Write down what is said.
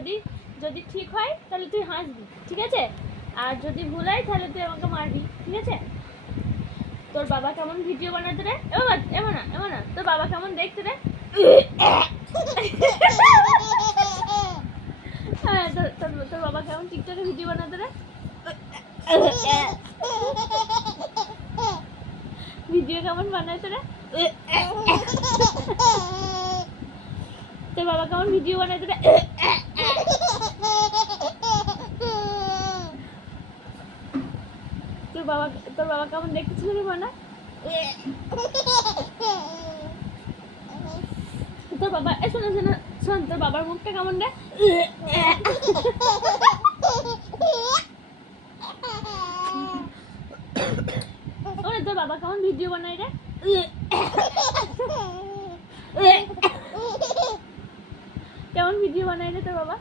যদি যদি ঠিক হয় তাহলে তুই হাসবি, ঠিক আছে? আর যদি ভুল হয় তাহলে তুই আমাকে মারবি, ঠিক আছে? তোর বাবা কেমন ভিডিও বানাতে রে? এমন না তোর বাবা কেমন দেখতে রে? হ্যাঁ, তোর বাবা কেমন টিকটকে ভিডিও বানাতে রে? ভিডিও কেমন বানাতে রে? তোর বাবা কেমন ভিডিও বানাতে রে? তোর বাবা কেমন দেখতে ছিল রে মানা? তোর বাবা শোন তোর বাবার মুখটা কেমন রে? তোর বাবা কেমন ভিডিও বানাই রে? কেমন ভিডিও বানাই রে তোর বাবা?